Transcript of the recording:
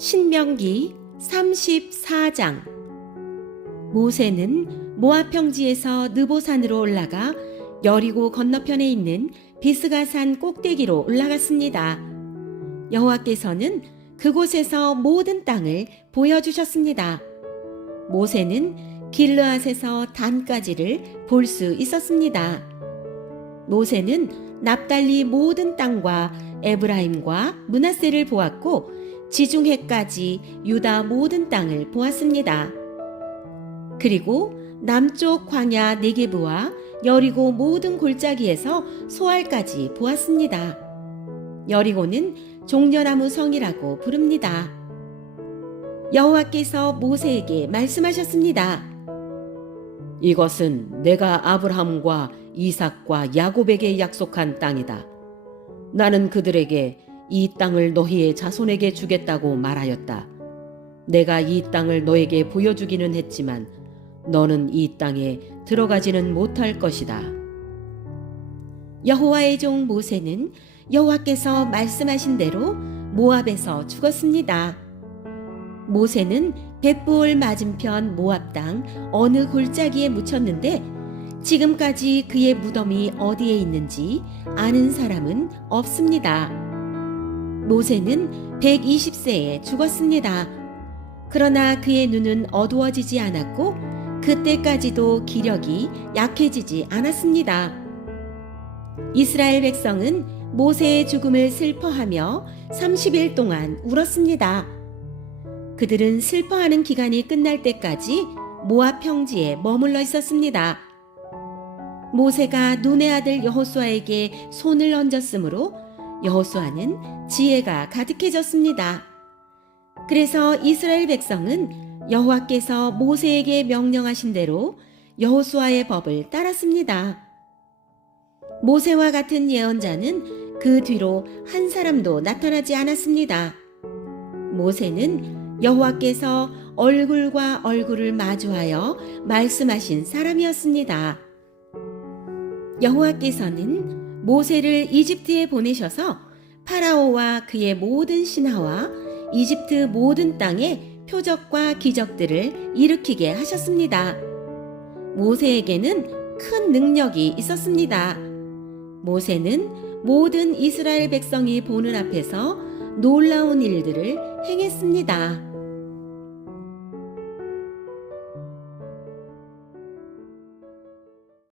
신명기 34장 모세는 모압 평지에서 느보산으로 올라가 여리고 건너편에 있는 비스가산 꼭대기로 올라갔습니다. 여호와께서는 그곳에서 모든 땅을 보여주셨습니다. 모세는 길르앗에서 단까지를 볼 수 있었습니다. 모세는 납달리 모든 땅과 에브라임과 문하세를 보았고 지중해까지 유다 모든 땅을 보았습니다. 그리고 남쪽 광야 네게브와 여리고 모든 골짜기에서 소알까지 보았습니다. 여리고는 종려나무 성이라고 부릅니다. 여호와께서 모세에게 말씀하셨습니다. 이것은 내가 아브라함과 이삭과 야곱에게 약속한 땅이다. 나는 그들에게 이 땅을 너희의 자손에게 주겠다고 말하였다. 내가 이 땅을 너에게 보여주기는 했지만 너는 이 땅에 들어가지는 못할 것이다. 여호와의 종 모세는 여호와께서 말씀하신 대로 모압에서 죽었습니다. 모세는 벳부올 맞은편 모압 땅 어느 골짜기에 묻혔는데 지금까지 그의 무덤이 어디에 있는지 아는 사람은 없습니다. 모세는 120세에 죽었습니다. 그러나 그의 눈은 어두워지지 않았고 그때까지도 기력이 약해지지 않았습니다. 이스라엘 백성은 모세의 죽음을 슬퍼하며 30일 동안 울었습니다. 그들은 슬퍼하는 기간이 끝날 때까지 모압 평지에 머물러 있었습니다. 모세가 눈의 아들 여호수아에게 손을 얹었으므로 여호수아는 지혜가 가득해졌습니다. 그래서 이스라엘 백성은 여호와께서 모세에게 명령하신 대로 여호수아의 법을 따랐습니다. 모세와 같은 예언자는 그 뒤로 한 사람도 나타나지 않았습니다. 모세는 여호와께서 얼굴과 얼굴을 마주하여 말씀하신 사람이었습니다. 여호와께서는 모세를 이집트에 보내셔서 파라오와 그의 모든 신하와 이집트 모든 땅에 표적과 기적들을 일으키게 하셨습니다. 모세에게는 큰 능력이 있었습니다. 모세는 모든 이스라엘 백성이 보는 앞에서 놀라운 일들을 행했습니다.